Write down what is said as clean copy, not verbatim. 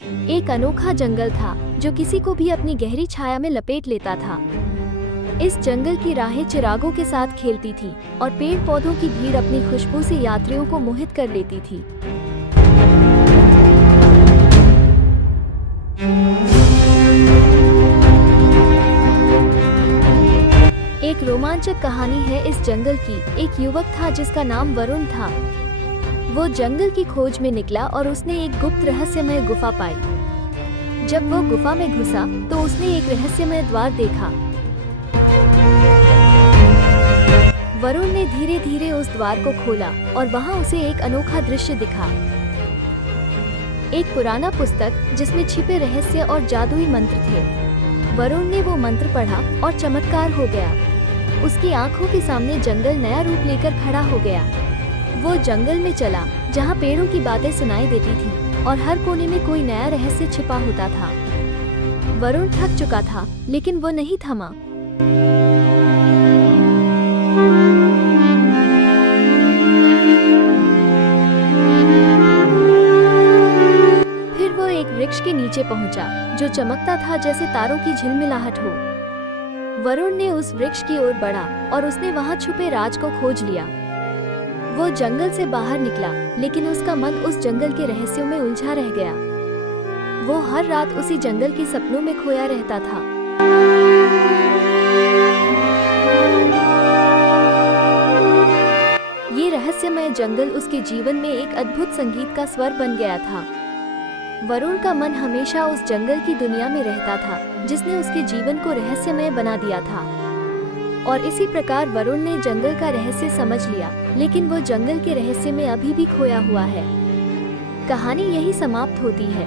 एक अनोखा जंगल था जो किसी को भी अपनी गहरी छाया में लपेट लेता था। इस जंगल की राहें चिरागों के साथ खेलती थी और पेड़ पौधों की भीड़ अपनी खुशबू से यात्रियों को मोहित कर लेती थी। एक रोमांचक कहानी है इस जंगल की। एक युवक था जिसका नाम वरुण था। वो जंगल की खोज में निकला और उसने एक गुप्त रहस्यमय गुफा पाई। जब वो गुफा में घुसा तो उसने एक रहस्यमय द्वार देखा। वरुण ने धीरे धीरे उस द्वार को खोला और वहां उसे एक अनोखा दृश्य दिखा। एक पुराना पुस्तक जिसमें छिपे रहस्य और जादुई मंत्र थे। वरुण ने वो मंत्र पढ़ा और चमत्कार हो गया। उसकी आंखों के सामने जंगल नया रूप लेकर खड़ा हो गया। वो जंगल में चला जहाँ पेड़ों की बातें सुनाई देती थी और हर कोने में कोई नया रहस्य छिपा होता था। वरुण थक चुका था लेकिन वो नहीं थमा। फिर वो एक वृक्ष के नीचे पहुंचा जो चमकता था जैसे तारों की झिलमिलाहट हो। वरुण ने उस वृक्ष की ओर बढ़ा और उसने वहां छुपे राज को खोज लिया। वो जंगल से बाहर निकला लेकिन उसका मन उस जंगल के रहस्यों में उलझा रह गया। वो हर रात उसी जंगल के सपनों में खोया रहता था। ये रहस्यमय जंगल उसके जीवन में एक अद्भुत संगीत का स्वर बन गया था। वरुण का मन हमेशा उस जंगल की दुनिया में रहता था जिसने उसके जीवन को रहस्यमय बना दिया था। और इसी प्रकार वरुण ने जंगल का रहस्य समझ लिया, लेकिन वो जंगल के रहस्य में अभी भी खोया हुआ है। कहानी यही समाप्त होती है।